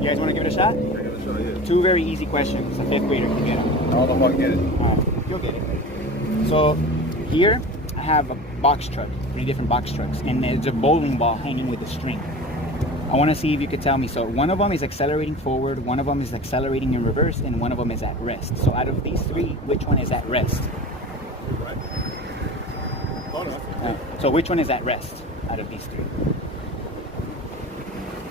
You guys want to give it a shot? Give it a shot, yeah. Two very easy questions. A fifth grader can get them. I don't know if I can get it. You'll get it. So here I have a box truck, 3 different box trucks, and there's a bowling ball hanging with a string. I want to see if you could tell me. So one of them is accelerating forward, one of them is accelerating in reverse, and one of them is at rest. So out of these 3, which one is at rest? Right. Hold on. So which one is at rest out of these 3?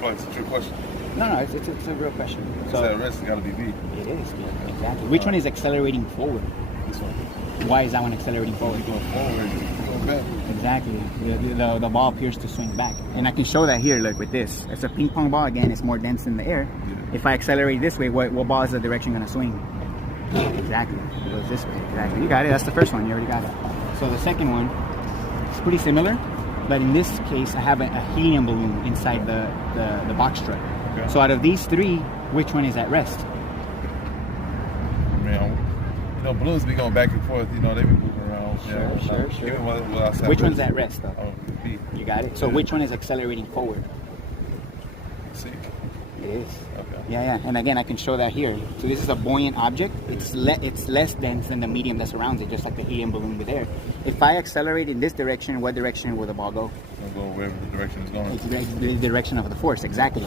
Oh, it's a trick question. No, it's a real question. So at rest, it's got to be B. It is, yeah, exactly. Which one is accelerating forward? This one. Why is that one accelerating forward? Going forward, going back. Exactly. The ball appears to swing back. And I can show that here, look, with this. It's a ping pong ball. Again, it's more dense in the air. Yeah. If I accelerate this way, what ball is the direction going to swing? Exactly. It goes this way. Exactly. You got it. That's the first one. You already got it. So the second one is pretty similar. But in this case, I have a helium balloon inside the box truck. Okay. So out of these 3, which one is at rest? Man, balloons be going back and forth. They be moving around. Sure. Even Which one's at rest, though? Oh, B. You got it? So which one is accelerating forward? C. It is. Okay. Yeah. And again, I can show that here. So this is a buoyant object. It's less dense than the medium that surrounds it, just like the helium balloon with air. If I accelerate in this direction, what direction will the ball go? It'll go wherever the direction is going. It's the direction of the force, exactly.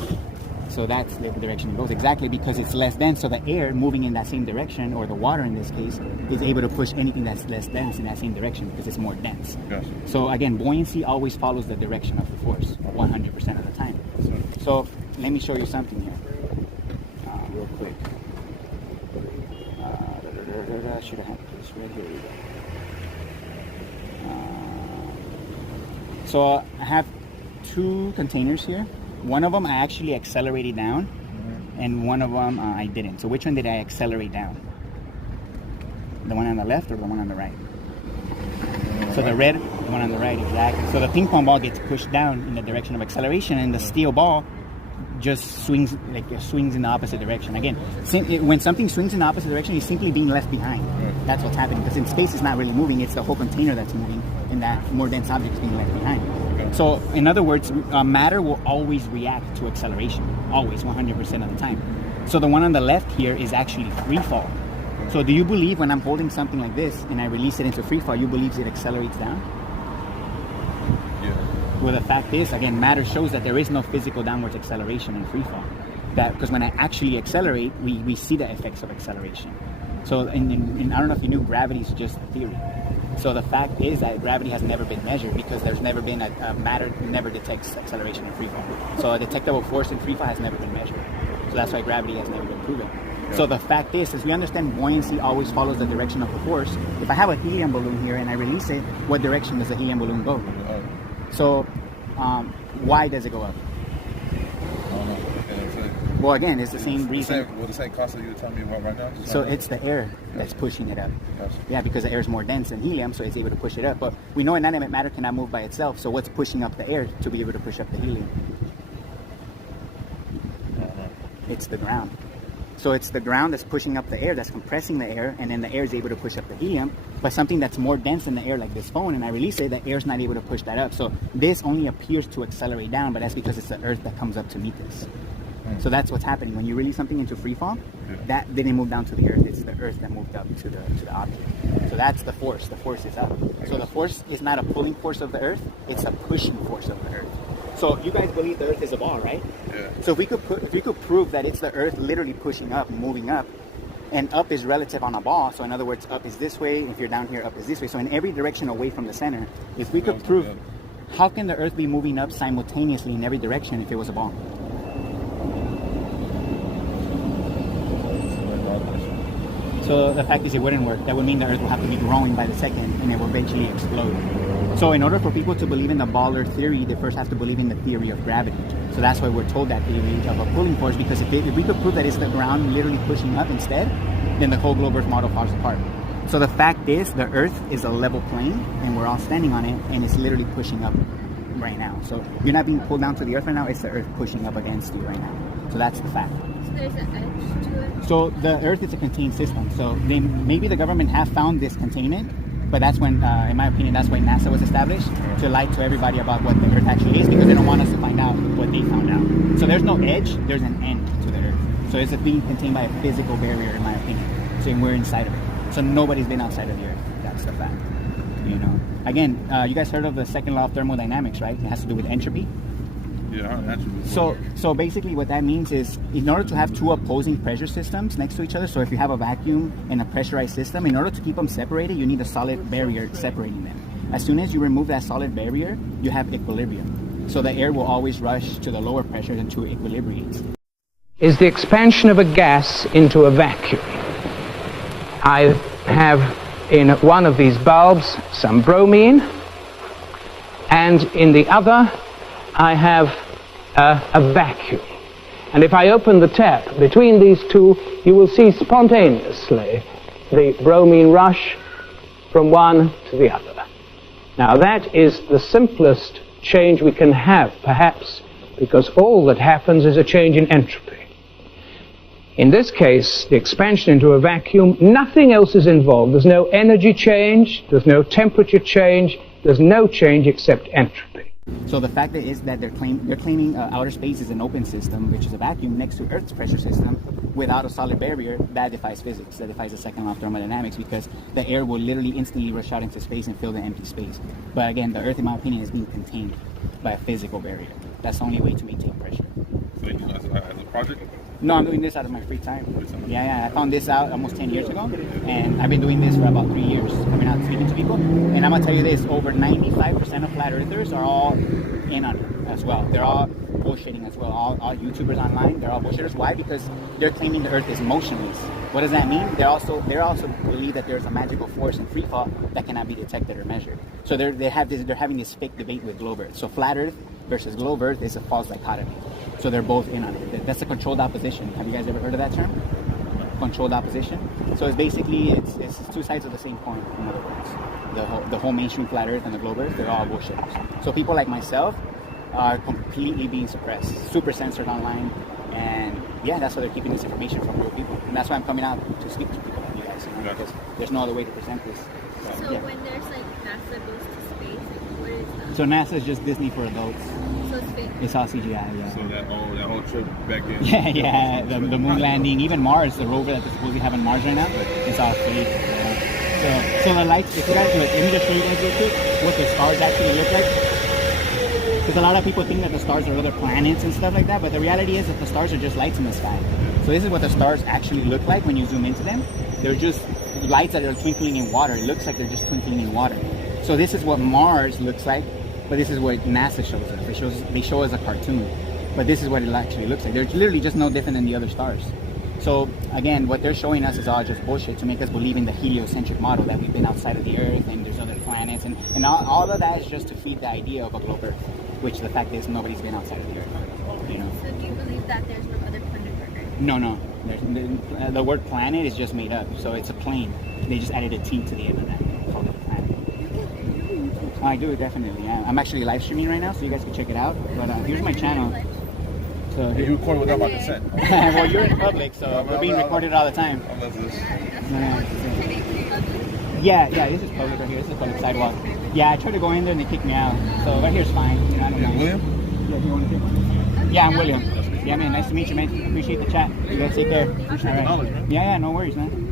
So that's the direction it goes, exactly, because it's less dense. So the air moving in that same direction, or the water in this case, is able to push anything that's less dense in that same direction because it's more dense. Gotcha. So again, buoyancy always follows the direction of the force 100% of the time. So let me show you something here, real quick. Should I have this right here? So I have 2 containers here. One of them I actually accelerated down, and one of them I didn't. So which one did I accelerate down? The one on the left or the one on the right? So the red, the one on the right, exactly. So the ping pong ball gets pushed down in the direction of acceleration, and the steel ball just swings in the opposite direction. Again, when something swings in the opposite direction, it's simply being left behind. That's what's happening, because in space it's not really moving, it's the whole container that's moving, and that more dense object is being left behind. So in other words, matter will always react to acceleration, always, 100% of the time. So the one on the left here is actually free fall. So do you believe when I'm holding something like this and I release it into free fall, you believe it accelerates down? Yeah. Well, the fact is, again, matter shows that there is no physical downwards acceleration in free fall. Because when I actually accelerate, we see the effects of acceleration. So and I don't know if you knew, gravity is just a theory. So the fact is that gravity has never been measured, because there's never been a matter never detects acceleration in free fall. So a detectable force in free fall has never been measured. So that's why gravity has never been proven. Yeah. So the fact is, as we understand, buoyancy always follows the direction of the force. If I have a helium balloon here and I release it, what direction does the helium balloon go? So why does it go up? Well, again, it's the same reason. The same concept you were telling me about right now? So it's the air that's pushing it up. Gotcha. Yeah, because the air is more dense than helium, so it's able to push it up. But we know inanimate matter cannot move by itself, so what's pushing up the air to be able to push up the helium? It's the ground. So it's the ground that's pushing up the air, that's compressing the air, and then the air is able to push up the helium. But something that's more dense than the air, like this phone, and I release it, the air's not able to push that up. So this only appears to accelerate down, but that's because it's the Earth that comes up to meet this. So that's what's happening. When you release something into free fall, that didn't move down to the Earth. It's the Earth that moved up to the object. So that's the force. The force is up. So the force is not a pulling force of the Earth. It's a pushing force of the Earth. So you guys believe the Earth is a ball, right? Yeah. So if we could prove that it's the Earth literally pushing up, moving up, and up is relative on a ball. So in other words, up is this way. If you're down here, up is this way. So in every direction away from the center, if we could prove, how can the Earth be moving up simultaneously in every direction if it was a ball? So the fact is, it wouldn't work. That would mean the Earth will have to be growing by the second, and it will eventually explode. So in order for people to believe in the ball Earth theory, they first have to believe in the theory of gravity. So that's why we're told that theory of a pulling force, because if we could prove that it's the ground literally pushing up instead, then the whole globe Earth model falls apart. So the fact is, the Earth is a level plane, and we're all standing on it, and it's literally pushing up right now. So you're not being pulled down to the Earth right now, it's the Earth pushing up against you right now. So that's the fact. So there's an edge to it? So the Earth is a contained system. So maybe the government have found this containment, but that's when, in my opinion, that's why NASA was established, to lie to everybody about what the Earth actually is, because they don't want us to find out what they found out. So there's no edge, there's an end to the So it's being contained by a physical barrier, in my opinion. So we're inside of it. So nobody's been outside of the Earth. That's the fact. You know. Again, you guys heard of the second law of thermodynamics, right? It has to do with entropy. Yeah, entropy. So basically what that means is, in order to have two opposing pressure systems next to each other, so if you have a vacuum and a pressurized system, in order to keep them separated, you need a solid barrier separating them. As soon as you remove that solid barrier, you have equilibrium. So the air will always rush to the lower pressure until it equilibrates. Is the expansion of a gas into a vacuum. I have in one of these bulbs some bromine, and in the other I have a vacuum. And if I open the tap between these two, you will see spontaneously the bromine rush from one to the other. Now that is the simplest change we can have, perhaps, because all that happens is a change in entropy. In this case, the expansion into a vacuum, nothing else is involved. There's no energy change, there's no temperature change, there's no change except entropy. So the fact is that they're claiming outer space is an open system, which is a vacuum next to Earth's pressure system without a solid barrier. That defies physics. That defies the second law of thermodynamics, because the air will literally instantly rush out into space and fill the empty space. But again, the Earth, in my opinion, is being contained by a physical barrier. That's the only way to maintain pressure. So you as a project? No, I'm doing this out of my free time. Yeah, I found this out almost 10 years ago, and I've been doing this for about 3 years, coming out and speaking to people. And I'm gonna tell you this, over 95% of flat earthers are all in on it as well. They're all bullshitting as well. All YouTubers online, they're all bullshitters. Why? Because they're claiming the Earth is motionless. What does that mean? They also believe that there's a magical force in free fall that cannot be detected or measured. So they're having this fake debate with globe Earth. So flat Earth versus globe Earth is a false dichotomy. So they're both in on it. That's a controlled opposition. Have you guys ever heard of that term? Controlled opposition. So it's basically it's two sides of the same coin. In other words, the whole mainstream flat Earth and the globe Earth, they're all bullshitters. So people like myself are completely being suppressed, super censored online, and yeah, that's why they're keeping this information from real people. And that's why I'm coming out to speak to people like you guys, because there's no other way to present this. So when there's like NASA goes to space, what is that? So NASA is just Disney for adults. So it's fake. It's all CGI, yeah. So that whole trip back in. Yeah, the moon landing, even Mars, the rover that they're supposedly having Mars right now, it's all fake. Yeah. So the lights, if you guys do it, let me just show you guys real quick what the stars actually look like. Because a lot of people think that the stars are other planets and stuff like that, but the reality is that the stars are just lights in the sky. So this is what the stars actually look like when you zoom into them. They're just lights that are twinkling in water. It looks like they're just twinkling in water. So this is what Mars looks like, but this is what NASA shows us. They show us a cartoon, but this is what it actually looks like. They're literally just no different than the other stars. So again, what they're showing us is all just bullshit to make us believe in the heliocentric model that we've been outside of the Earth and there's other planets, and all of that is just to feed the idea of a globe Earth, which the fact is nobody's been outside of the Earth. You know. So do you believe that there's no other planet for Earth? No. The word planet is just made up, so it's a plane. They just added a T to the end of that, called it a planet. Oh, I do, definitely. Yeah. I'm actually live streaming right now, so you guys can check it out. But here's my channel. So you record without my consent. well, you're in public, so we're being recorded all the time. Yeah, this is public right here. This is public sidewalk. Yeah, I tried to go in there and they kicked me out. So right here's fine. You know, I don't know. William? Yeah, you want to take one? Yeah, I'm William. Yeah, man, nice to meet you, man. Appreciate the chat. You guys take care. All right. Yeah, no worries, man.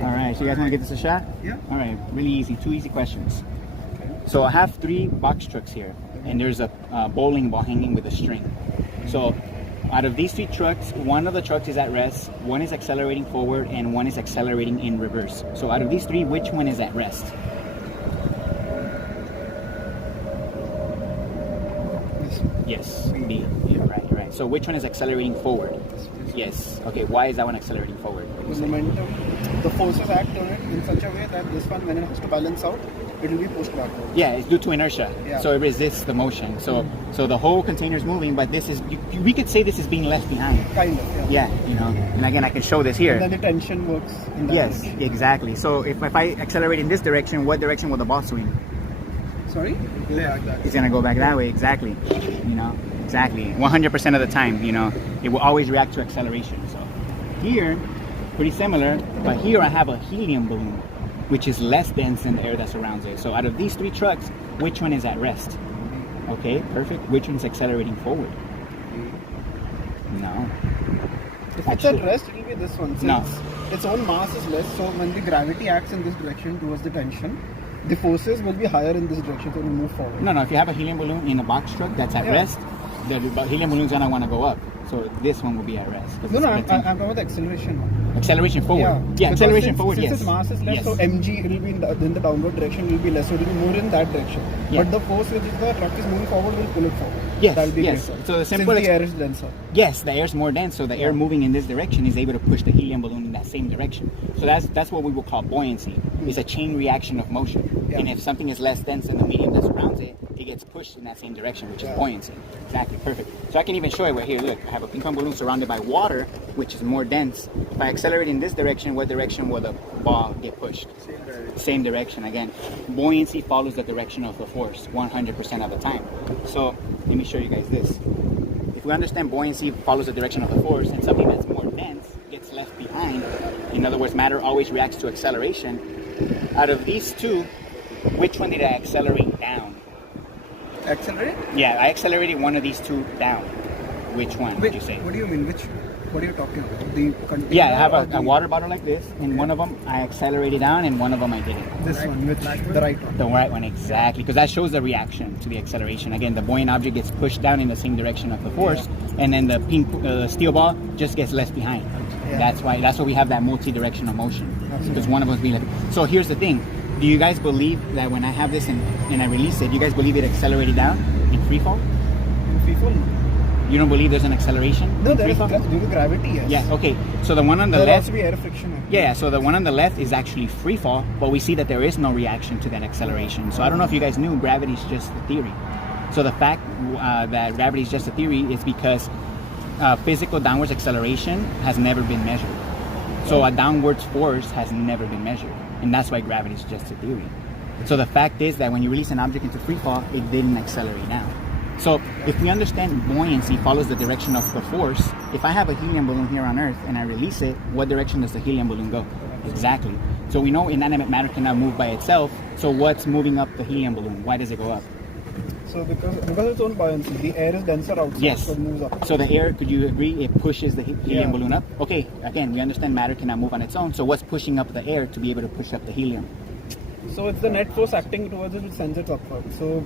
All right, so you guys want to give this a shot? Yeah. All right, really easy. 2 easy questions. So I have 3 box trucks here, and there's a bowling ball hanging with a string. So out of these 3 trucks, one of the trucks is at rest, one is accelerating forward, and one is accelerating in reverse. So out of these 3, which one is at rest? Yes, B. Yeah, right. So which one is accelerating forward? Yes. Okay, why is that one accelerating forward? The momentum, the forces act on it in such a way that this one, when it has to balance out, it will be pushed backward. Yeah, it's due to inertia. Yeah. So it resists the motion. So the whole container is moving, but this is, we could say this is being left behind. Kind of, Yeah, you know, and again, I can show this here. And then the tension works in that Yes, direction. exactly. So if I accelerate in this direction, what direction will the ball swing? Sorry? Yeah, like that. It's gonna go back that way, exactly. You know, exactly. 100% of the time, you know, it will always react to acceleration. So here, pretty similar, but here I have a helium balloon, which is less dense than the air that surrounds it. So out of these 3 trucks, which one is at rest? Okay, perfect. Which one's accelerating forward? No. If it's Actually- at rest, it will be this one. Since No. its own mass is less, so when the gravity acts in this direction towards the tension, the forces will be higher in this direction, so it will move forward. No, if you have a helium balloon in a box truck that's at Yeah. rest, the helium balloon's gonna want to go up. So this one will be at rest. 'cause No, it's I'm collecting- talking about the acceleration one. acceleration forward. Yeah, because acceleration forward. Since Yes. its mass is less, Yes. so mg it will be in the downward direction, will be less, so it will be more in that direction. Yeah. But the force which the truck is moving forward will pull it forward. Yes, That will be yes. greater. So the simple Since the air is denser. Yes, the air is more dense, so the air moving in this direction is able to push the helium balloon in that same direction. So that's what we will call buoyancy. It's a chain reaction of motion. Yeah. And if something is less dense than the medium that surrounds it, it gets pushed in that same direction, which is buoyancy. Exactly, perfect. So I can even show you right here. Look, I have a ping pong balloon surrounded by water, which is more dense. If I accelerate in this direction, what direction will the ball get pushed? Same direction again. Buoyancy follows the direction of the force 100% of the time. So let me show you guys this. If we understand buoyancy follows the direction of the force, and something that's more dense gets left behind, in other words, matter always reacts to acceleration. Out of these two, which one did I accelerate down? Accelerate? Yeah, I accelerated one of these two down. Which one would you say? What do you mean? What are you talking about? The container? Yeah, I have or a water bottle like this, and one of them I accelerated down, and one of them I didn't. This one, the right one. The right one, exactly, because that shows the reaction to the acceleration. Again, the buoyant object gets pushed down in the same direction of the force, and then the steel ball just gets left behind. Yeah. That's why we have that multi-directional motion, because one of us being left. So here's the thing: do you guys believe that when I have this and I release it, do you guys believe it accelerated down in free fall? In free fall? You don't believe there's an acceleration? No, in there free is fall? due to gravity, yes. Yeah. Okay. So the one on the There will left. also be air friction. Yeah, so the one on the left is actually free fall, but we see that there is no reaction to that acceleration. So I don't know if you guys knew gravity is just a theory. So the fact that gravity is just a theory is because physical downwards acceleration has never been measured. So a downwards force has never been measured, and that's why gravity is just a theory. So the fact is that when you release an object into free fall, it didn't accelerate down. So if we understand buoyancy follows the direction of the force, if I have a helium balloon here on Earth and I release it, what direction does the helium balloon go? Exactly. So we know inanimate matter cannot move by itself. So what's moving up the helium balloon? Why does it go up? So because of its own buoyancy, the air is denser outside, Yes. so it moves up. So the air, could you agree, it pushes the helium Yeah. balloon up? Okay, again, we understand matter cannot move on its own. So what's pushing up the air to be able to push up the helium? So it's the net force acting towards it which sends it upward. So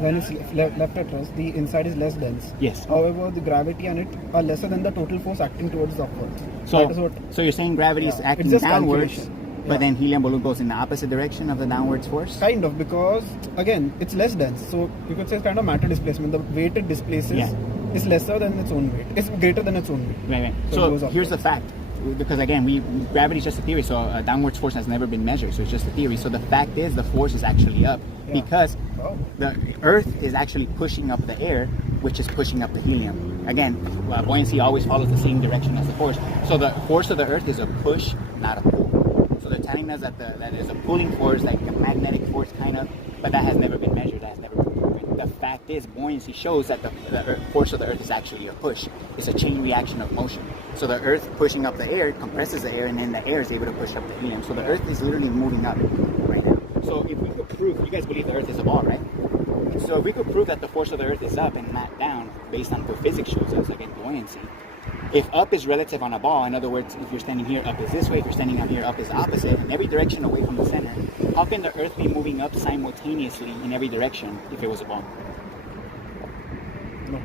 when it's left at rest, the inside is less dense. Yes. However, the gravity and it are lesser than the total force acting towards upwards. So, that is what. so you're saying gravity is Yeah. acting It's just downwards, calculation. but Yeah. then helium balloon goes in the opposite direction of the downwards force? Kind of, because again, it's less dense. So you could say it's kind of matter displacement. The weight it displaces Yeah. is lesser than its own weight. It's greater than its own weight. Right. So it goes So here's the upwards. fact, because again, gravity is just a theory, so a downwards force has never been measured, so it's just a theory. So the fact is the force is actually up Yeah. because Oh. the Earth is actually pushing up the air, which is pushing up the helium. Again, buoyancy always follows the same direction as the force. So the force of the Earth is a push, not a pull. So they're telling us that there's a pulling force, like a magnetic force kind of, but that has never been measured, that has never been proven. The fact is, buoyancy shows that the force of the Earth is actually a push. It's a chain reaction of motion. So the Earth pushing up the air compresses the air, and then the air is able to push up the helium. So the Earth is literally moving up right now. So if we could prove, you guys believe the Earth is a ball, right? So if we could prove that the force of the Earth is up and not down, based on what physics shows us, again, buoyancy. If up is relative on a ball, in other words, if you're standing here, up is this way. If you're standing out here, up is opposite, in every direction away from the center. How can the Earth be moving up simultaneously in every direction if it was a ball? No.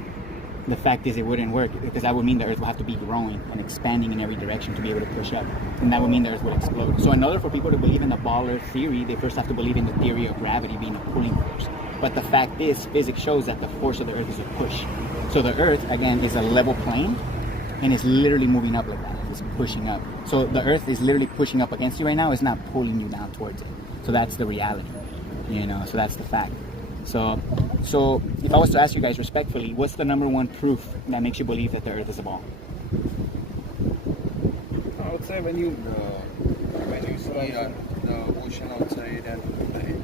The fact is it wouldn't work, because that would mean the Earth will have to be growing and expanding in every direction to be able to push up. And that would mean the Earth would explode. So in order for people to believe in the ball Earth theory, they first have to believe in the theory of gravity being a pulling force. But the fact is, physics shows that the force of the Earth is a push. So the Earth, again, is a level plane, and it's literally moving up like that. It's pushing up. So the Earth is literally pushing up against you right now. It's not pulling you down towards it. So that's the reality, so that's the fact. So if I was to ask you guys respectfully, what's the number one proof that makes you believe that the Earth is a ball? I would say when you see the ocean outside and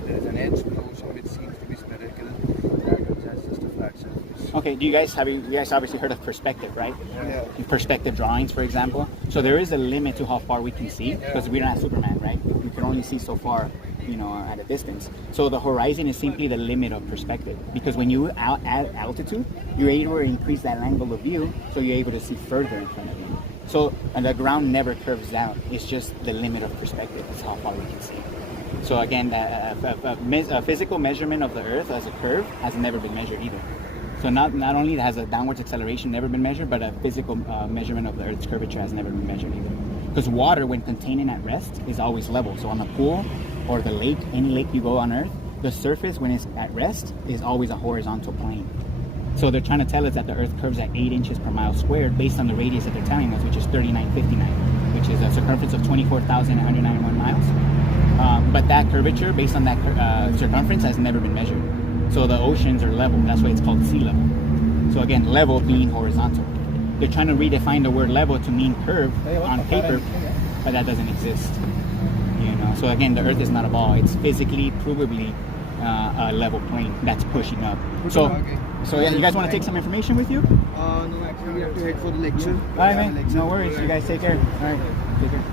there is an edge to the ocean which seems to be spherical, that's just a fraction. Okay, you guys obviously heard of perspective, right? Yeah. Perspective drawings, for example. So there is a limit to how far we can see, because we're not Superman, right? We can only see so far at a distance. So the horizon is simply the limit of perspective, because when you add altitude, you're able to increase that angle of view, so you're able to see further in front of you. So and the ground never curves down. It's just the limit of perspective. That's how far we can see. So again, a physical measurement of the Earth as a curve has never been measured either. So not only has a downwards acceleration never been measured, but a physical measurement of the Earth's curvature has never been measured either. Because water, when containing at rest, is always level. So on the pool or the lake, any lake you go on Earth, the surface when it's at rest is always a horizontal plane. So they're trying to tell us that the Earth curves at 8 inches per mile squared based on the radius that they're telling us, which is 3959, which is a circumference of 24,191 miles. But that curvature, based on that circumference, has never been measured. So the oceans are level. That's why it's called sea level. So again, level being horizontal. They're trying to redefine the word level to mean curve on paper, but that doesn't exist. So again, the Earth is not a ball. It's physically, provably a level plane that's pushing up. So yeah, you guys want to take some information with you? No, actually we have to head for the lecture. All right, man. No worries. You guys take care. All right, take care.